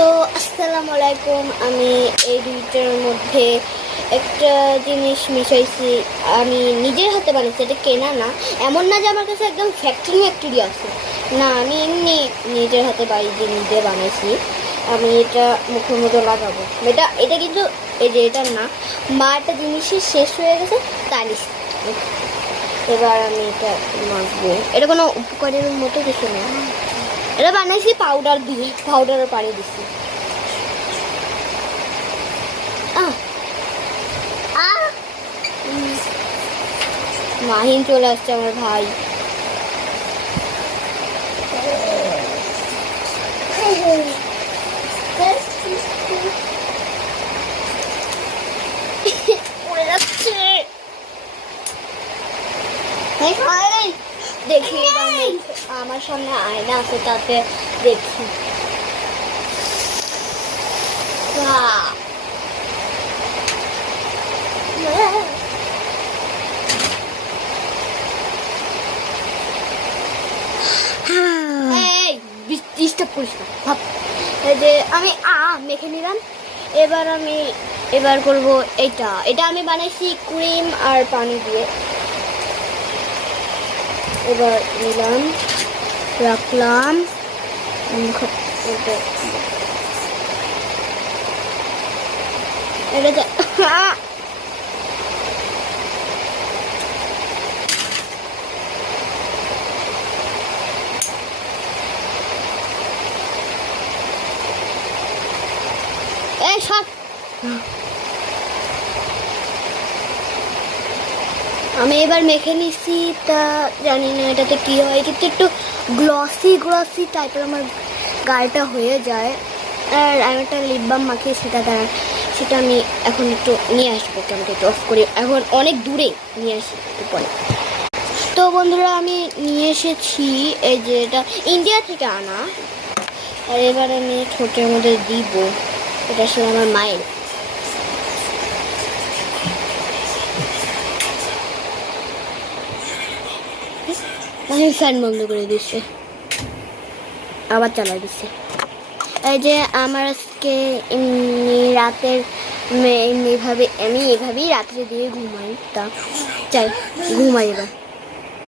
তো আসসালামু আলাইকুম। আমি এই দুইটার মধ্যে একটা জিনিস মিশাইছি, আমি নিজের হাতে বানিয়েছি, এটা কেনা না। এমন না যে আমার কাছে একদম ফ্যাক্টরি আছে, না, আমি এমনি নিজের হাতে বাড়িতে নিজে বানাইছি। আমি এটা মুখের মতো লাগাবো, এটা এটা কিন্তু এই যে এটা না, মা একটা জিনিসের শেষ হয়ে গেছে তাই নিচ্ছি। এবার আমি এটা মাখবো, এটা কোনো উপকারের মতো কিছু না, এটা বানাইছি পাউডার দিয়ে, পাউডারের পানি দিচ্ছি। মাহিন চলে আসছে আমার ভাই। পড়ে যাচ্ছে, দেখি আমার সামনে আয়না আছে, তাতে দেখি। ডিস্টার্ব করিস না, ভাব। এই যে আমি মেখে নিলাম। এবার করব এটা আমি বানাইছি ক্রিম আর পানি দিয়ে। এবার নিলাম, রাখলাম, এটা আমি এবার মেখে নিচ্ছি, তা জানি না এটাতে কি হয়, কিন্তু একটু গ্লসি টাইপের আমার গায়েটা হয়ে যায়। আর আমি একটা লিপ বাম মাখিয়ে সেটা আমি এখন একটু নিয়ে আসবো, কেমন একটু অফ করি, এখন অনেক দূরে নিয়ে আসি পরে। তো বন্ধুরা, আমি নিয়ে এসেছি, এই যে এটা ইন্ডিয়া থেকে আনা। আর এবার আমি ঠোঁটের মধ্যে দিব, এটা আসলে আমার মায়ের। ফ্যান বন্ধ করে দিচ্ছে, আবার চালাই দিচ্ছে। এই যে আমার আজকে রাতের আমি এভাবেই রাত্রে দিয়ে ঘুমাই, তা চাই ঘুমাই এবার।